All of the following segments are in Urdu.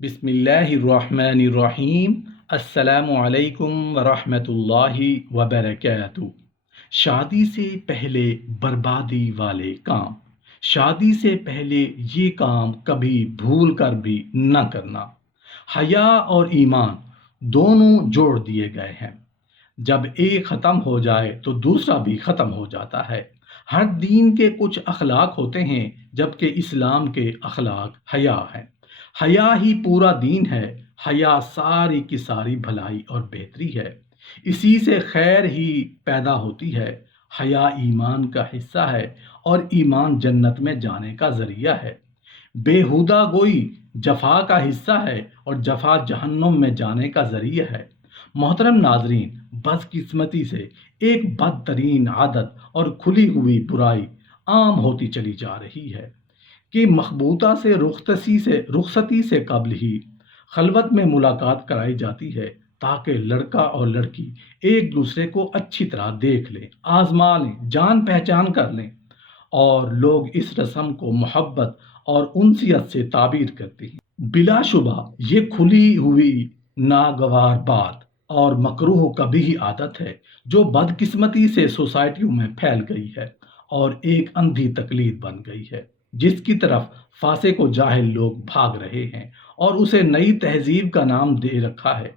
بسم اللہ الرحمن الرحیم۔ السلام علیکم ورحمۃ اللہ وبرکاتہ۔ شادی سے پہلے بربادی والے کام، شادی سے پہلے یہ کام کبھی بھول کر بھی نہ کرنا۔ حیا اور ایمان دونوں جوڑ دیے گئے ہیں۔ جب ایک ختم ہو جائے تو دوسرا بھی ختم ہو جاتا ہے۔ ہر دین کے کچھ اخلاق ہوتے ہیں، جبکہ اسلام کے اخلاق حیا ہیں۔ حیا ہی پورا دین ہے۔ حیا ساری کی ساری بھلائی اور بہتری ہے۔ اسی سے خیر ہی پیدا ہوتی ہے۔ حیا ایمان کا حصہ ہے اور ایمان جنت میں جانے کا ذریعہ ہے۔ بےہودہ گوئی جفا کا حصہ ہے اور جفا جہنم میں جانے کا ذریعہ ہے۔ محترم ناظرین، بدقسمتی سے ایک بدترین عادت اور کھلی ہوئی برائی عام ہوتی چلی جا رہی ہے کہ مخبوطہ سے رخصتی سے قبل ہی خلوت میں ملاقات کرائی جاتی ہے، تاکہ لڑکا اور لڑکی ایک دوسرے کو اچھی طرح دیکھ لیں، آزما لیں، جان پہچان کر لیں، اور لوگ اس رسم کو محبت اور انسیت سے تعبیر کرتے ہیں۔ بلا شبہ یہ کھلی ہوئی ناگوار بات اور مکروہ کبھی عادت ہے جو بدقسمتی سے سوسائٹیوں میں پھیل گئی ہے اور ایک اندھی تقلید بن گئی ہے، جس کی طرف فاسق و جاہل لوگ بھاگ رہے ہیں اور اسے نئی تہذیب کا نام دے رکھا ہے،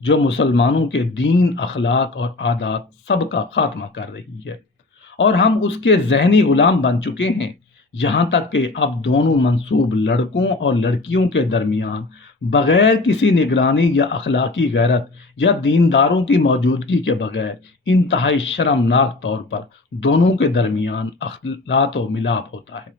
جو مسلمانوں کے دین، اخلاق اور عادات سب کا خاتمہ کر رہی ہے، اور ہم اس کے ذہنی غلام بن چکے ہیں، یہاں تک کہ اب دونوں منسوب لڑکوں اور لڑکیوں کے درمیان بغیر کسی نگرانی یا اخلاقی غیرت یا دینداروں کی موجودگی کے بغیر انتہائی شرمناک طور پر دونوں کے درمیان اختلاط و ملاپ ہوتا ہے۔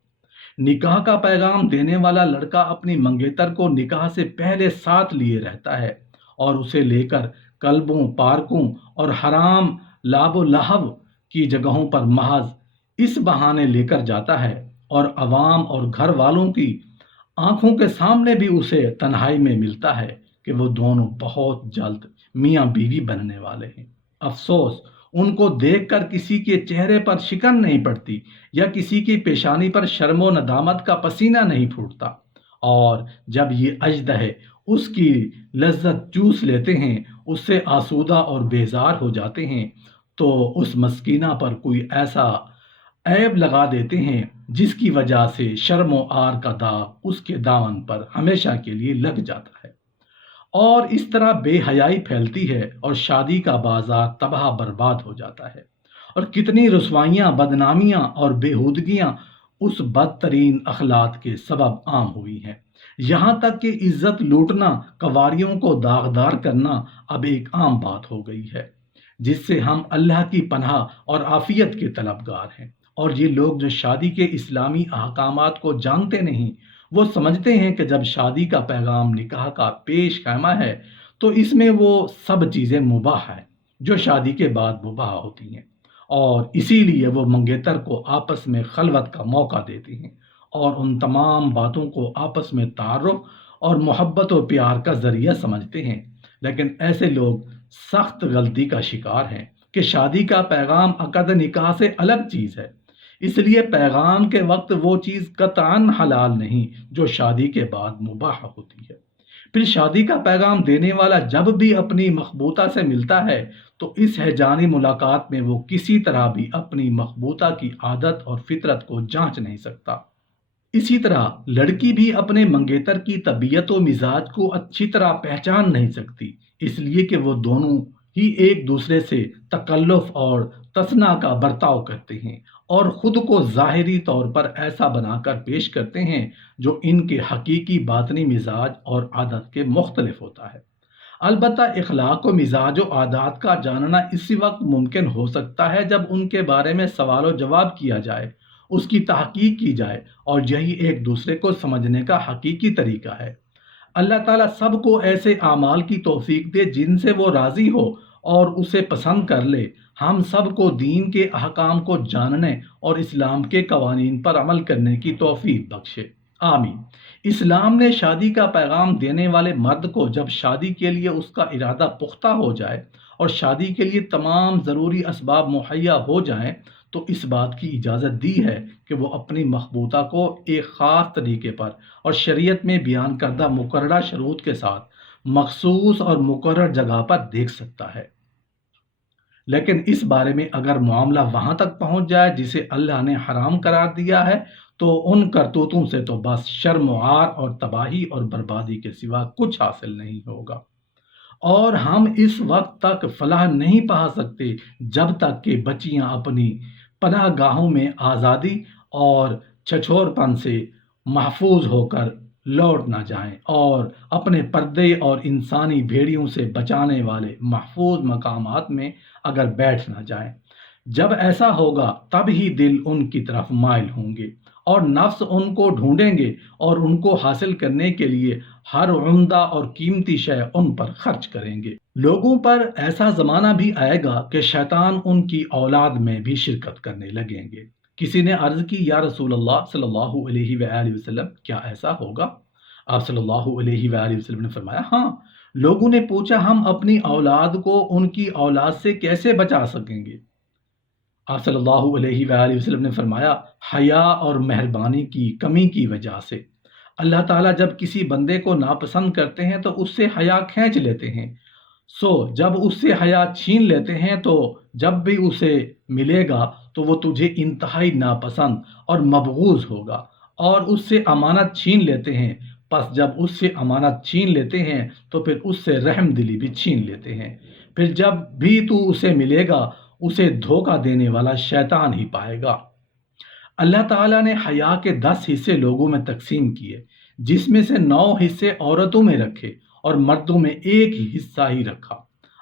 نکاح کا پیغام دینے والا لڑکا اپنی منگیتر کو نکاح سے پہلے ساتھ لیے رہتا ہے اور اسے لے کر کلبوں، پارکوں اور حرام لاب و لہو کی جگہوں پر محض اس بہانے لے کر جاتا ہے، اور عوام اور گھر والوں کی آنکھوں کے سامنے بھی اسے تنہائی میں ملتا ہے کہ وہ دونوں بہت جلد میاں بیوی بننے والے ہیں۔ افسوس، ان کو دیکھ کر کسی کے چہرے پر شکن نہیں پڑتی یا کسی کی پیشانی پر شرم و ندامت کا پسینہ نہیں پھوٹتا، اور جب یہ اژدہے اس کی لذت چوس لیتے ہیں، اس سے آسودہ اور بیزار ہو جاتے ہیں، تو اس مسکینہ پر کوئی ایسا عیب لگا دیتے ہیں جس کی وجہ سے شرم و عار کا داغ اس کے دامن پر ہمیشہ کے لیے لگ جاتا ہے، اور اس طرح بے حیائی پھیلتی ہے اور شادی کا بازار تباہ برباد ہو جاتا ہے، اور کتنی رسوائیاں، بدنامیاں اور بےہودگیاں اس بدترین اخلاق کے سبب عام ہوئی ہیں، یہاں تک کہ عزت لوٹنا، کنواریوں کو داغدار کرنا اب ایک عام بات ہو گئی ہے، جس سے ہم اللہ کی پناہ اور عافیت کے طلبگار ہیں۔ اور یہ لوگ جو شادی کے اسلامی احکامات کو جانتے نہیں، وہ سمجھتے ہیں کہ جب شادی کا پیغام نکاح کا پیش خیمہ ہے تو اس میں وہ سب چیزیں مباح ہیں جو شادی کے بعد مباح ہوتی ہیں، اور اسی لیے وہ منگیتر کو آپس میں خلوت کا موقع دیتے ہیں اور ان تمام باتوں کو آپس میں تعارف اور محبت و پیار کا ذریعہ سمجھتے ہیں۔ لیکن ایسے لوگ سخت غلطی کا شکار ہیں کہ شادی کا پیغام عقد نکاح سے الگ چیز ہے، اس لیے پیغام کے وقت وہ چیز قطعاً حلال نہیں جو شادی کے بعد مباح ہوتی ہے۔ پھر شادی کا پیغام دینے والا جب بھی اپنی مخبوطہ سے ملتا ہے تو اس ہیجانی ملاقات میں وہ کسی طرح بھی اپنی مخبوطہ کی عادت اور فطرت کو جانچ نہیں سکتا۔ اسی طرح لڑکی بھی اپنے منگیتر کی طبیعت و مزاج کو اچھی طرح پہچان نہیں سکتی، اس لیے کہ وہ دونوں ہی ایک دوسرے سے تکلف اور تصنع کا برتاؤ کرتے ہیں اور خود کو ظاہری طور پر ایسا بنا کر پیش کرتے ہیں جو ان کے حقیقی باطنی مزاج اور عادت کے مختلف ہوتا ہے۔ البتہ اخلاق و مزاج و عادات کا جاننا اسی وقت ممکن ہو سکتا ہے جب ان کے بارے میں سوال و جواب کیا جائے، اس کی تحقیق کی جائے، اور یہی ایک دوسرے کو سمجھنے کا حقیقی طریقہ ہے۔ اللہ تعالیٰ سب کو ایسے اعمال کی توفیق دے جن سے وہ راضی ہو اور اسے پسند کر لے۔ ہم سب کو دین کے احکام کو جاننے اور اسلام کے قوانین پر عمل کرنے کی توفیق بخشے، آمین۔ اسلام نے شادی کا پیغام دینے والے مرد کو جب شادی کے لیے اس کا ارادہ پختہ ہو جائے اور شادی کے لیے تمام ضروری اسباب مہیا ہو جائیں تو اس بات کی اجازت دی ہے کہ وہ اپنی مخبوطہ کو ایک خاص طریقے پر اور شریعت میں بیان کردہ مقررہ شروط کے ساتھ مخصوص اور مقرر جگہ پر دیکھ سکتا ہے۔ لیکن اس بارے میں اگر معاملہ وہاں تک پہنچ جائے جسے اللہ نے حرام قرار دیا ہے تو ان کرتوتوں سے تو بس شرم و عار اور تباہی اور بربادی کے سوا کچھ حاصل نہیں ہوگا۔ اور ہم اس وقت تک فلاح نہیں پا سکتے جب تک کہ بچیاں اپنی پناہ گاہوں میں آزادی اور چھچور پن سے محفوظ ہو کر لوٹ نہ جائیں اور اپنے پردے اور انسانی بھیڑیوں سے بچانے والے محفوظ مقامات میں اگر بیٹھ نہ جائیں۔ جب ایسا ہوگا تب ہی دل ان کی طرف مائل ہوں گے اور نفس ان کو ڈھونڈیں گے اور ان کو حاصل کرنے کے لیے ہر عمدہ اور قیمتی شے ان پر خرچ کریں گے۔ لوگوں پر ایسا زمانہ بھی آئے گا کہ شیطان ان کی اولاد میں بھی شرکت کرنے لگیں گے۔ کسی نے عرض کی، یا رسول اللہ صلی اللہ علیہ وآلہ وسلم، کیا ایسا ہوگا؟ آپ صلی اللہ علیہ وآلہ وسلم نے فرمایا، ہاں۔ لوگوں نے پوچھا، ہم اپنی اولاد کو ان کی اولاد سے کیسے بچا سکیں گے؟ آپ صلی اللہ علیہ وآلہ وسلم نے فرمایا، حیا اور مہربانی کی کمی کی وجہ سے۔ اللہ تعالیٰ جب کسی بندے کو ناپسند کرتے ہیں تو اس سے حیا کھینچ لیتے ہیں، جب اس سے حیا چھین لیتے ہیں تو جب بھی اسے ملے گا تو وہ تجھے انتہائی ناپسند اور مبغوض ہوگا، اور اس سے امانت چھین لیتے ہیں، پس جب اس سے امانت چھین لیتے ہیں تو پھر اس سے رحم دلی بھی چھین لیتے ہیں، پھر جب بھی تو اسے ملے گا اسے دھوکہ دینے والا شیطان ہی پائے گا۔ اللہ تعالیٰ نے حیا کے 10 حصے لوگوں میں تقسیم کیے، جس میں سے 9 حصے عورتوں میں رکھے اور مردوں میں ایک ہی حصہ ہی رکھا۔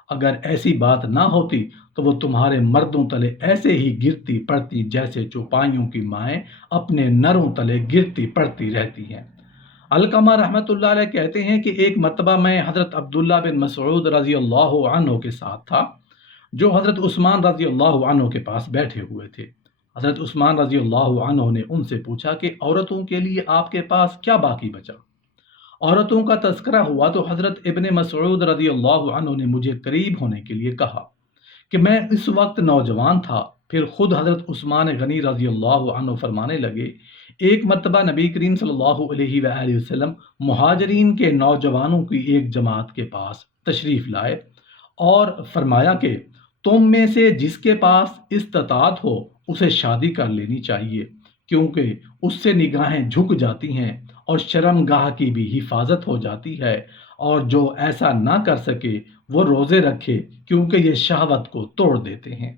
اگر ایسی بات نہ ہوتی تو وہ تمہارے مردوں تلے ایسے ہی گرتی پڑتی جیسے چوپائیوں کی مائیں اپنے نروں تلے گرتی پڑتی رہتی ہیں۔ علقمہ رحمۃ اللہ علیہ کہتے ہیں کہ ایک مرتبہ میں حضرت عبداللہ بن مسعود رضی اللہ عنہ کے ساتھ تھا، جو حضرت عثمان رضی اللہ عنہ کے پاس بیٹھے ہوئے تھے۔ حضرت عثمان رضی اللہ عنہ نے ان سے پوچھا کہ عورتوں کے لیے آپ کے پاس کیا باقی بچا؟ عورتوں کا تذکرہ ہوا تو حضرت ابن مسعود رضی اللہ عنہ نے مجھے قریب ہونے کے لیے کہا کہ میں اس وقت نوجوان تھا۔ پھر خود حضرت عثمان غنی رضی اللہ عنہ فرمانے لگے، ایک مرتبہ نبی کریم صلی اللہ علیہ وآلہ وسلم مہاجرین کے نوجوانوں کی ایک جماعت کے پاس تشریف لائے اور فرمایا کہ تم میں سے جس کے پاس استطاعت ہو اسے شادی کر لینی چاہیے، کیونکہ اس سے نگاہیں جھک جاتی ہیں اور شرمگاہ کی بھی حفاظت ہو جاتی ہے، اور جو ایسا نہ کر سکے وہ روزے رکھے، کیونکہ یہ شہوت کو توڑ دیتے ہیں۔